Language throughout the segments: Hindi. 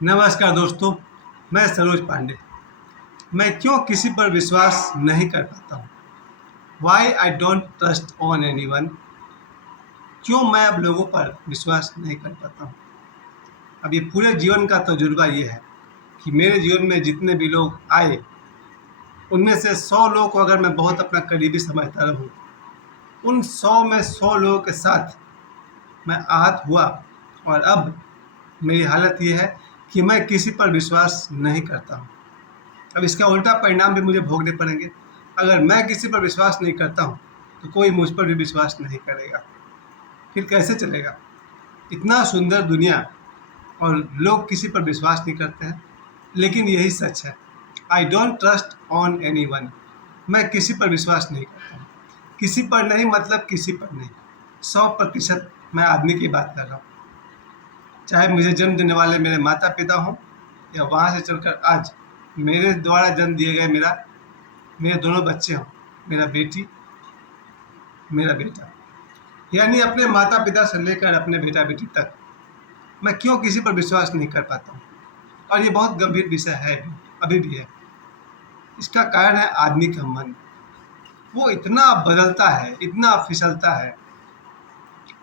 नमस्कार दोस्तों, मैं सरोज पांडे। मैं क्यों किसी पर विश्वास नहीं कर पाता हूँ? Why I don't trust on anyone. क्यों मैं अब लोगों पर विश्वास नहीं कर पाता हूँ? अब ये पूरे जीवन का तजुर्बा ये है कि मेरे जीवन में जितने भी लोग आए, उनमें से 100 लोगों को अगर मैं बहुत अपना करीबी समझता रहूँ, उन 100 में 100 लोगों के साथ मैं आहत हुआ। और अब मेरी हालत ये है कि मैं किसी पर विश्वास नहीं करता हूँ। अब इसका उल्टा परिणाम भी मुझे भोगने पड़ेंगे। अगर मैं किसी पर विश्वास नहीं करता हूँ तो कोई मुझ पर भी विश्वास नहीं करेगा। फिर कैसे चलेगा? इतना सुंदर दुनिया और लोग किसी पर विश्वास नहीं करते हैं। लेकिन यही सच है, आई don't trust on any one. मैं किसी पर विश्वास नहीं करता हूँ। किसी पर नहीं मतलब किसी पर नहीं, 100% मैं आदमी की बात कर रहा हूँ। चाहे मुझे जन्म देने वाले मेरे माता पिता हों या वहाँ से चलकर आज मेरे द्वारा जन्म दिए गए मेरे दोनों बच्चे हों, मेरा बेटी, मेरा बेटा, यानी अपने माता पिता से लेकर अपने बेटा बेटी तक मैं क्यों किसी पर विश्वास नहीं कर पाता हूँ? और ये बहुत गंभीर विषय है, अभी भी है। इसका कारण है आदमी का मन। वो इतना बदलता है, इतना फिसलता है।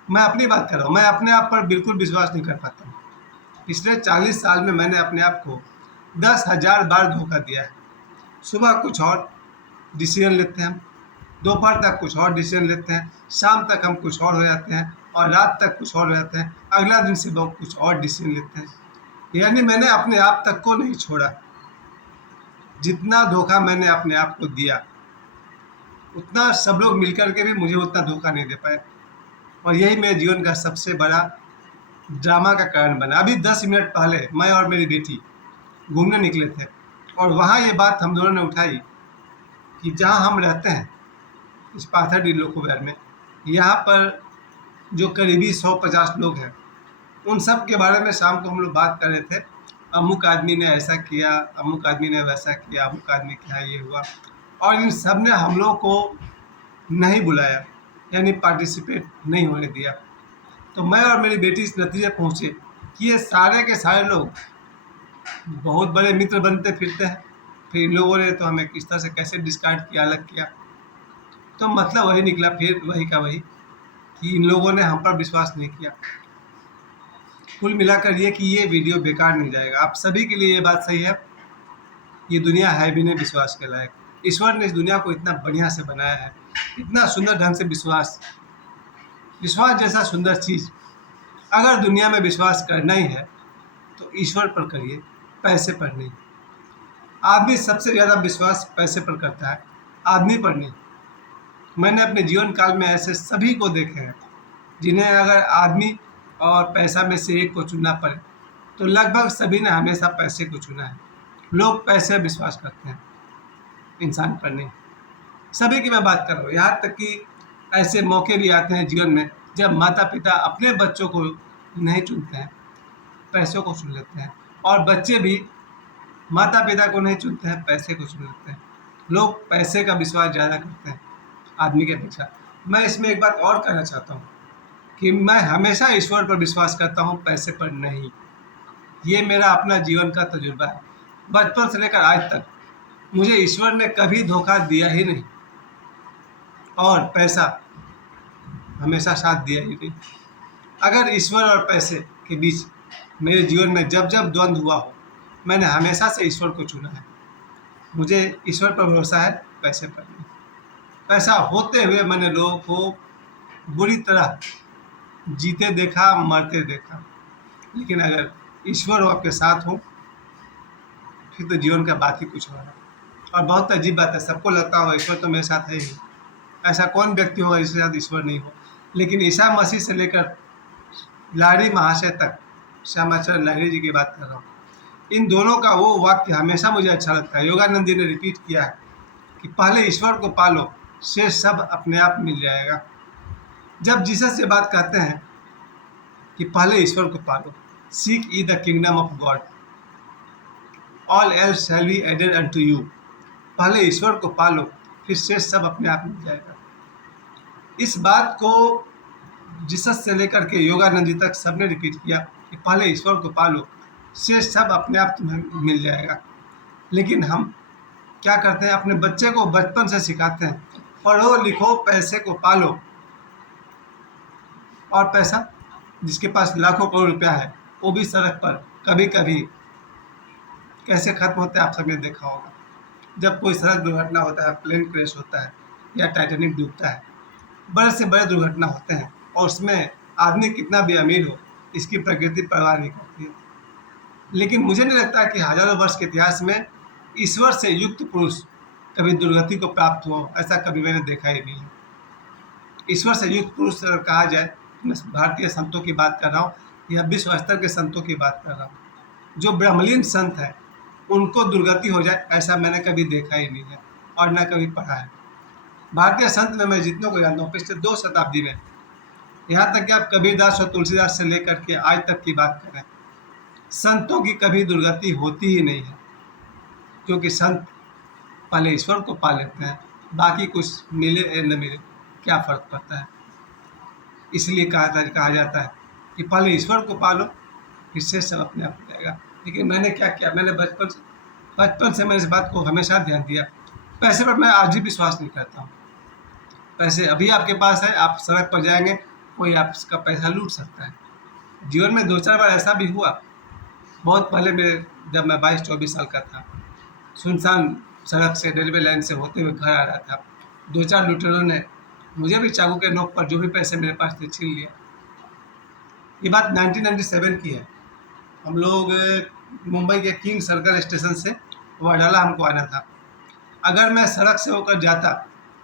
मैं अपनी बात कर रहा हूँ, मैं अपने आप पर बिल्कुल विश्वास नहीं कर पाता हूँ। पिछले 40 साल में मैंने अपने आप को 10,000 बार धोखा दिया है। सुबह कुछ और डिसीजन लेते हैं हम, दोपहर तक कुछ और डिसीजन लेते हैं, शाम तक हम कुछ और हो जाते हैं और रात तक कुछ और हो जाते हैं, अगला दिन से लोग कुछ और डिसीजन लेते हैं। यानी मैंने अपने आप तक को नहीं छोड़ा। जितना धोखा मैंने अपने आप को दिया, उतना सब लोग मिलकर के भी मुझे उतना धोखा नहीं दे पाए। और यही मेरे जीवन का सबसे बड़ा ड्रामा का कारण बना। अभी 10 मिनट पहले मैं और मेरी बेटी घूमने निकले थे और वहाँ ये बात हम दोनों ने उठाई कि जहाँ हम रहते हैं, इस पाथरडी लोकोवैर में, यहाँ पर जो करीबी 150 लोग हैं, उन सब के बारे में शाम को हम लोग बात कर रहे थे। अमुक आदमी ने ऐसा किया, अमुक आदमी ने वैसा किया, अमुक आदमी के यहाँ ये हुआ, और इन सब ने हम लोग को नहीं बुलाया, यानी पार्टिसिपेट नहीं होने दिया। तो मैं और मेरी बेटी इस नतीजे पहुँचे कि ये सारे के सारे लोग बहुत बड़े मित्र बनते फिरते हैं। फिर इन लोगों ने तो हमें किस तरह से कैसे डिस्कार्ड किया, अलग किया। तो मतलब वही निकला, फिर वही का वही, कि इन लोगों ने हम पर विश्वास नहीं किया। कुल मिलाकर ये कि ये वीडियो बेकार नहीं जाएगा। आप सभी के लिए ये बात सही है, ये दुनिया है भी नहीं विश्वास के लायक। ईश्वर ने इस दुनिया को इतना बढ़िया से बनाया है, इतना सुंदर ढंग से विश्वास जैसा सुंदर चीज़ अगर दुनिया में विश्वास करना ही है तो ईश्वर पर करिए, पैसे पर नहीं। आदमी सबसे ज़्यादा विश्वास पैसे पर करता है, आदमी पर नहीं। मैंने अपने जीवन काल में ऐसे सभी को देखे हैं जिन्हें अगर आदमी और पैसा में से एक को चुनना पड़े तो लगभग सभी ने हमेशा पैसे को चुना है। लोग पैसे विश्वास करते हैं, इंसान पर नहीं। सभी की मैं बात कर रहा हूँ। यहाँ तक कि ऐसे मौके भी आते हैं जीवन में जब माता पिता अपने बच्चों को नहीं चुनते हैं, पैसों को चुन लेते हैं, और बच्चे भी माता पिता को नहीं चुनते हैं, पैसे को चुन लेते हैं। लोग पैसे का विश्वास ज़्यादा करते हैं आदमी के अपेक्षा। मैं इसमें एक बात और कहना चाहता हूँ कि मैं हमेशा ईश्वर पर विश्वास करता हूँ, पैसे पर नहीं। ये मेरा अपना जीवन का तजुर्बा है। बचपन से लेकर आज तक मुझे ईश्वर ने कभी धोखा दिया ही नहीं, और पैसा हमेशा साथ दिया ही नहीं। अगर ईश्वर और पैसे के बीच मेरे जीवन में जब जब द्वंद्व हुआ हो, मैंने हमेशा से ईश्वर को चुना है। मुझे ईश्वर पर भरोसा है, पैसे पर नहीं। पैसा होते हुए मैंने लोगों को बुरी तरह जीते देखा, मरते देखा। लेकिन अगर ईश्वर हो आपके साथ हो फिर तो जीवन का बात ही कुछ और है। और बहुत अजीब बात है, सबको लगता हो ईश्वर तो मेरे साथ है ही। ऐसा कौन व्यक्ति होगा जिसके साथ ईश्वर नहीं हो? लेकिन ईसा मसीह से लेकर लाहिड़ी महाशय तक, श्यामाचरण लाहिड़ी जी की बात कर रहा हूँ, इन दोनों का वो वाक्य हमेशा मुझे अच्छा लगता है। योगानंद जी ने रिपीट किया है कि पहले ईश्वर को पालो, शेष सब अपने आप मिल जाएगा। जब जीसस ये बात कहते हैं कि पहले ईश्वर को पालो, seek ye the kingdom of God, all else shall be added unto you. पहले ईश्वर को पालो, फिर शेष सब अपने आप मिल जाएगा। इस बात को जीसस से लेकर के योगानंद जी तक सबने रिपीट किया कि पहले ईश्वर को पालो, से सब अपने आप तुम्हें मिल जाएगा। लेकिन हम क्या करते हैं, अपने बच्चे को बचपन से सिखाते हैं पढ़ो लिखो पैसे को पालो, और पैसा जिसके पास लाखों करोड़ रुपया है वो भी सड़क पर कभी कभी कैसे खत्म होता है आप सबने देखा होगा। जब कोई सड़क दुर्घटना होता है, प्लेन क्रैश होता है या टाइटैनिक डूबता है, बड़े से बड़े दुर्घटना होते हैं और उसमें आदमी कितना भी अमीर हो इसकी प्रकृति परवाह नहीं करती है। लेकिन मुझे नहीं लगता कि हजारों वर्ष के इतिहास में ईश्वर से युक्त पुरुष कभी दुर्गति को प्राप्त हो, ऐसा कभी मैंने देखा ही नहीं है। ईश्वर से युक्त पुरुष अगर कहा जाए, मैं भारतीय संतों की बात कर रहा हूँ या विश्व स्तर के संतों की बात कर रहा हूँ, जो ब्रह्मलीन संत है उनको दुर्गति हो जाए ऐसा मैंने कभी देखा ही नहीं है और न कभी पढ़ा है। भारतीय संत में मैं जितनों को जानता हूँ पिछले 2 शताब्दी में, यहाँ तक कि आप कबीरदास और तुलसीदास से लेकर के आज तक की बात करें, संतों की कभी दुर्गति होती ही नहीं है, क्योंकि संत पहले ईश्वर को पा लेते हैं, बाकी कुछ मिले या न मिले क्या फर्क पड़ता है। इसलिए कहा जाता है कि पहले ईश्वर को पालो फिर से सब अपने आप हो जाएगा। लेकिन मैंने क्या किया, मैंने बचपन से मैंने इस बात को हमेशा ध्यान दिया, पैसे पर मैं आज भी विश्वास नहीं करता हूँ। पैसे अभी आपके पास है, आप सड़क पर जाएंगे कोई आपका पैसा लूट सकता है। जीवन में 2-4 बार ऐसा भी हुआ। बहुत पहले मेरे जब मैं 22-24 साल का था, सुनसान सड़क से रेलवे लाइन से होते हुए घर आ रहा था, 2-4 लुटेरों ने मुझे भी चाकू के नोक पर जो भी पैसे मेरे पास थे छीन लिया। ये बात 1997 की है। हम लोग मुंबई के किंग सर्कल स्टेशन से वडाला हमको आना था। अगर मैं सड़क से होकर जाता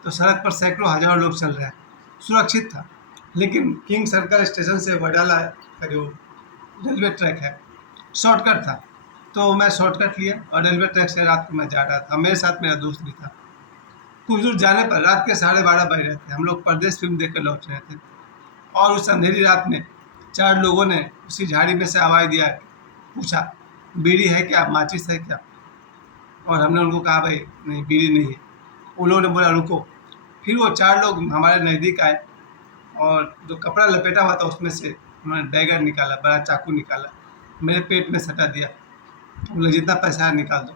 तो सड़क पर सैकड़ों हजारों लोग चल रहे हैं, सुरक्षित था। लेकिन किंग सर्कल स्टेशन से वडाला का जो रेलवे ट्रैक है शॉर्टकट था, तो मैं शॉर्टकट लिया और रेलवे ट्रैक से रात को मैं जा रहा था। मेरे साथ मेरा दोस्त भी था। कुछ दूर जाने पर रात के 12:30 बज रहे थे, हम लोग परदेश फिल्म देख कर लौट रहे थे और उस अंधेरी रात में 4 लोगों ने उसी झाड़ी में से आवाज़ दिया, पूछा बीड़ी है क्या, माचिस है क्या। और हमने उनको कहा भाई नहीं बीड़ी नहीं है। उन लोगों ने बोला रुको। फिर वो 4 लोग हमारे नज़दीक आए और जो कपड़ा लपेटा हुआ था उसमें से उन्होंने डैगर निकाला, बड़ा चाकू निकाला, मेरे पेट में सटा दिया। बोले जितना पैसा है निकाल दो।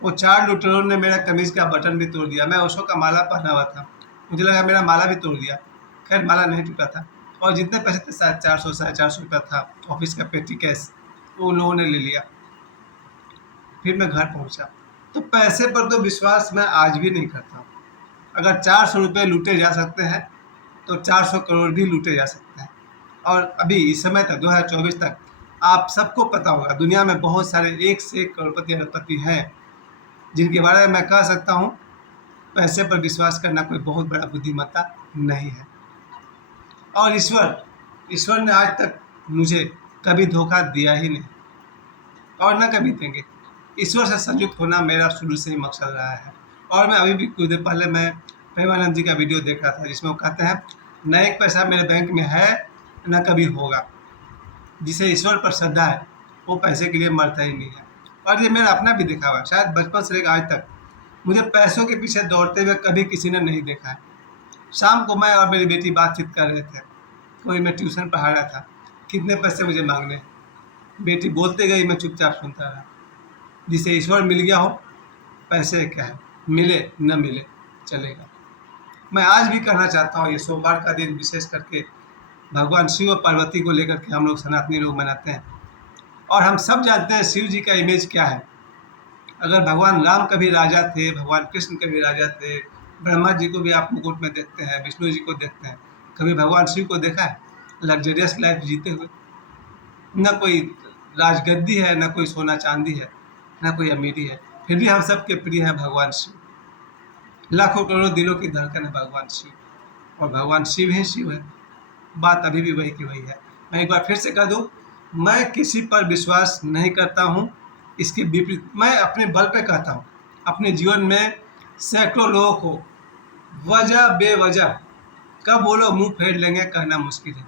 वो 4 लुटेरों ने मेरा कमीज का बटन भी तोड़ दिया। मैं ओशो का माला पहना हुआ था, मुझे लगा मेरा माला भी तोड़ दिया। खैर माला नहीं टूटा था और जितने पैसे थे शायद 400-450 रुपया था, ऑफिस का पेटी कैश, वो उन लोगों ने ले लिया। फिर मैं घर पहुंचा। तो पैसे पर तो विश्वास मैं आज भी नहीं करता हूँ। अगर 400 रुपये लूटे जा सकते हैं तो 400 करोड़ भी लूटे जा सकते हैं। और अभी इस समय तक 2024 तक आप सबको पता होगा दुनिया में बहुत सारे एक से एक करोड़पति अरबपति हैं जिनके बारे में मैं कह सकता हूँ पैसे पर विश्वास करना कोई बहुत बड़ा बुद्धिमत्ता नहीं है। और ईश्वर ने आज तक मुझे कभी धोखा दिया ही नहीं और न कभी देंगे। ईश्वर से संयुक्त होना मेरा शुरू से ही मकसद रहा है। और मैं अभी भी कुछ देर पहले मैं प्रेमानंद जी का वीडियो देख रहा था जिसमें वो कहते हैं न एक पैसा मेरे बैंक में है न कभी होगा। जिसे ईश्वर पर श्रद्धा है वो पैसे के लिए मरता ही नहीं है। और ये मेरा अपना भी देखा हुआ है, शायद बचपन से लेकर आज तक मुझे पैसों के पीछे दौड़ते हुए कभी किसी ने नहीं देखा है। शाम को मैं और मेरी बेटी बातचीत कर रहे थे, कोई मैं ट्यूशन पढ़ा रहा था, कितने पैसे मुझे मांगने। बेटी बोलते गई, मैं चुपचाप सुनता रहा। जिसे ईश्वर मिल गया हो पैसे क्या है, मिले न मिले चलेगा। मैं आज भी कहना चाहता हूँ ये सोमवार का दिन विशेष करके भगवान शिव और पार्वती को लेकर के हम लोग सनातनी लोग मनाते हैं। और हम सब जानते हैं शिव जी का इमेज क्या है। अगर भगवान राम कभी राजा थे, भगवान कृष्ण कभी राजा थे, ब्रह्मा जी को भी आप मुकुट में देखते हैं, विष्णु जी को देखते हैं, कभी भगवान शिव को देखा है लग्जरियस लाइफ जीते हुए? न कोई राजगद्दी है, न कोई सोना चांदी है, न कोई अमीरी है, फिर भी हम सबके प्रिय हैं भगवान शिव। लाखों करोड़ों दिलों की धड़कन है भगवान शिव, और भगवान शिव ही शिव है। बात अभी भी वही की वही है। मैं एक बार फिर से कह दूं, मैं किसी पर विश्वास नहीं करता हूं, इसके विपरीत मैं अपने बल पे कहता हूं। अपने जीवन में सैकड़ों लोगों को वजह बेवजह कब वो लोग मुंह फेर लेंगे कहना मुश्किल है।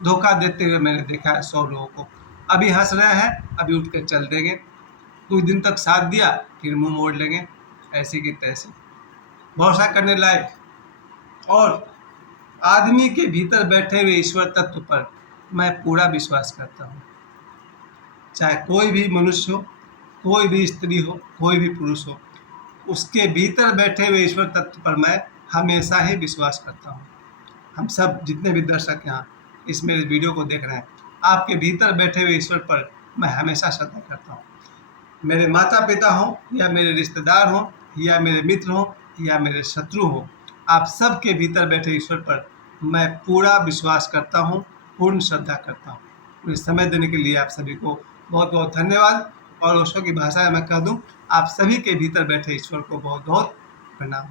धोखा देते हुए मैंने देखा है 100 लोगों को। अभी हंस रहे हैं, अभी उठ कर चल देंगे, कुछ दिन तक साथ दिया फिर मुंह मोड़ लेंगे, ऐसे की तैसे। भरोसा करने लायक और आदमी के भीतर बैठे हुए ईश्वर तत्व पर मैं पूरा विश्वास करता हूँ। चाहे कोई भी मनुष्य हो, कोई भी स्त्री हो, कोई भी पुरुष हो, उसके भीतर बैठे हुए ईश्वर तत्व पर मैं हमेशा ही विश्वास करता हूँ। हम सब जितने भी दर्शक यहाँ इस मेरे वीडियो को देख रहे हैं, आपके भीतर बैठे हुए ईश्वर पर मैं हमेशा श्रद्धा करता हूँ। मेरे माता पिता हों या मेरे रिश्तेदार हों या मेरे मित्र हों या मेरे शत्रु हों, आप सबके भीतर बैठे ईश्वर पर मैं पूरा विश्वास करता हूँ, पूर्ण श्रद्धा करता हूँ। मुझे समय देने के लिए आप सभी को बहुत बहुत धन्यवाद। और ओशो की भाषा में मैं कह दूँ, आप सभी के भीतर बैठे ईश्वर को बहुत बहुत प्रणाम।